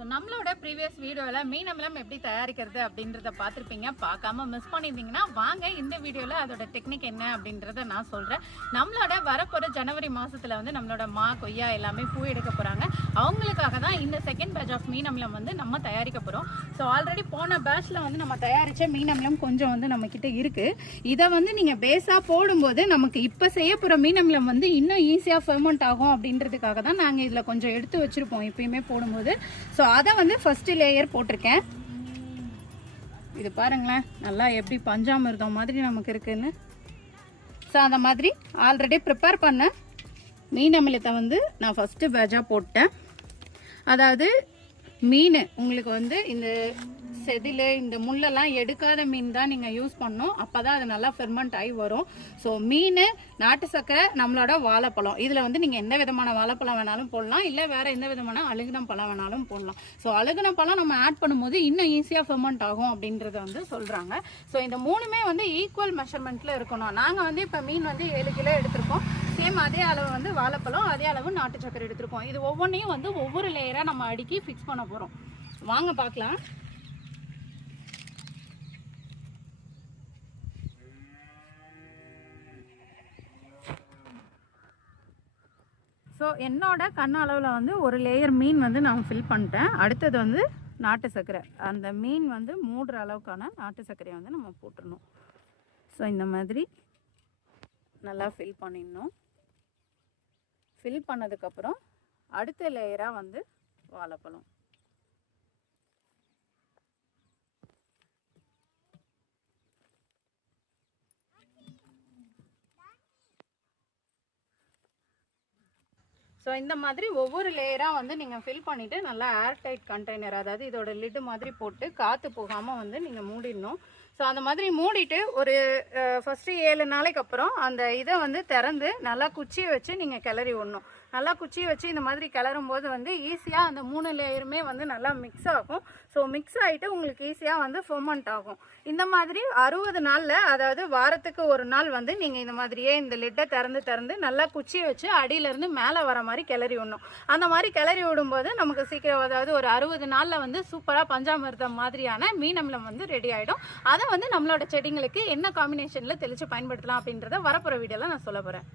So நம்மளோட previous வீடியோவில் மீன் அமிலம் எப்படி தயாரிக்கிறது அப்படின்றத பார்த்துருப்பீங்க. பார்க்காம மிஸ் பண்ணியிருந்தீங்கன்னா வாங்க இந்த வீடியோவில் அதோட டெக்னிக் என்ன அப்படின்றத நான் சொல்கிறேன். நம்மளோட வரப்போகிற ஜனவரி மாதத்தில் வந்து நம்மளோட கொய்யா எல்லாமே பூ எடுக்க போகிறாங்க. அவங்களுக்காக தான் இந்த செகண்ட் பேட்ச் ஆஃப் மீன் அமிலம் வந்து நம்ம தயாரிக்க போகிறோம். ஸோ ஆல்ரெடி போன பேட்ச்சில் வந்து நம்ம தயாரித்த மீன் அமிலம் கொஞ்சம் வந்து நம்மக்கிட்ட இருக்குது. இதை வந்து நீங்கள் பேஸாக போடும்போது நமக்கு இப்போ செய்ய போகிற மீன் அமிலம் வந்து இன்னும் ஈஸியாக ஃபெர்மெண்ட் ஆகும் அப்படின்றதுக்காக தான் நாங்கள் இதில் கொஞ்சம் எடுத்து வச்சுருப்போம் எப்பயுமே போடும்போது. ஸோ அதை வந்து ஃபர்ஸ்ட் லேயர் போட்டிருக்கேன். இது பாருங்களேன், நல்லா எப்படி பஞ்சாமிர்தம் மாதிரி நமக்கு இருக்குன்னு. ஸோ அந்த மாதிரி ஆல்ரெடி ப்ரிப்பேர் பண்ண மீன் அமிலத்தை வந்து நான் ஃபஸ்ட்டு பேட்சாக போட்டேன். அதாவது மீன் உங்களுக்கு வந்து இந்த செதில் இந்த முள்ளெல்லாம் எடுக்காத மீன் தான் நீங்கள் யூஸ் பண்ணணும். அப்போ தான் அது நல்லா ஃபெர்மெண்ட் ஆகி வரும். ஸோ மீன், நாட்டு சக்கரை, நம்மளோட வாழைப்பழம், இதில் வந்து நீங்கள் எந்த விதமான வாழைப்பழம் வேணாலும் போடலாம், இல்லை வேறு எந்த விதமான அழுகுன பழம் வேணாலும் போடலாம். ஸோ அழுகுன பழம் நம்ம ஆட் பண்ணும்போது இன்னும் ஈஸியாக ஃபெர்மெண்ட் ஆகும் அப்படின்றத வந்து சொல்கிறாங்க. ஸோ இந்த மூணுமே வந்து ஈக்குவல் மெஷர்மெண்ட்டில் இருக்கணும். நாங்கள் வந்து இப்போ மீன் வந்து 7 கிலோ எடுத்திருக்கோம். சேம் அதே அளவு வந்து வாழைப்பழம், அதே அளவு நாட்டு சக்கரை எடுத்திருக்கோம். இது ஒவ்வொன்றையும் வந்து ஒவ்வொரு லேயராக நம்ம அடுக்கி ஃபிக்ஸ் பண்ண போகிறோம். வாங்க பார்க்கலாம். ஸோ என்னோட கண் அளவில் வந்து ஒரு லேயர் மீன் வந்து நான் ஃபில் பண்ணிட்டேன். அடுத்தது வந்து நாட்டு சர்க்கரை, அந்த மீன் வந்து மூடுற அளவுக்கான நாட்டு சர்க்கரையை வந்து நம்ம போட்டுடணும். ஸோ இந்த மாதிரி நல்லா ஃபில் பண்ணிடணும். ஃபில் பண்ணதுக்கப்புறம் அடுத்த லேயராக வந்து வாழைப்பழம். ஸோ இந்த மாதிரி ஒவ்வொரு லேயராக வந்து நீங்கள் ஃபில் பண்ணிவிட்டு நல்லா ஏர்டைட் கண்டெய்னர், அதாவது இதோட லிட்டு மாதிரி போட்டு காற்று போகாமல் வந்து நீங்கள் மூடிடணும். ஸோ அந்த மாதிரி மூடிட்டு ஒரு ஃபஸ்ட்டு 7 நாளைக்கு அப்புறம் அந்த இதை வந்து திறந்து நல்லா குச்சியை வச்சு நீங்கள் கிளறி விடணும். நல்லா குச்சியை வச்சு இந்த மாதிரி கிளறும் போது வந்து ஈஸியாக அந்த 3 லேயருமே வந்து நல்லா மிக்ஸ் ஆகும். ஸோ மிக்ஸ் ஆகிட்டு உங்களுக்கு ஈஸியாக வந்து ஃபெர்மெண்ட் ஆகும். இந்த மாதிரி 60 நாளில், அதாவது வாரத்துக்கு ஒரு நாள் வந்து நீங்கள் இந்த மாதிரியே இந்த லிட்டை திறந்து நல்லா குச்சியை வச்சு அடியிலேருந்து மேலே வர மாதிரி கிளறி விடணும். அந்த மாதிரி கிளறி விடும்போது நமக்கு சீக்கிரம், அதாவது ஒரு 60 நாளில் வந்து சூப்பராக பஞ்சாமிர்தம் மாதிரியான மீன் அமிலம் வந்து ரெடி ஆகிடும். அதை வந்து நம்மளோட செடிங்களுக்கு என்ன காம்பினேஷனில் தெளித்து பயன்படுத்தலாம் அப்படின்றத வரப்போகிற வீடியோவில் நான் சொல்ல போகிறேன்.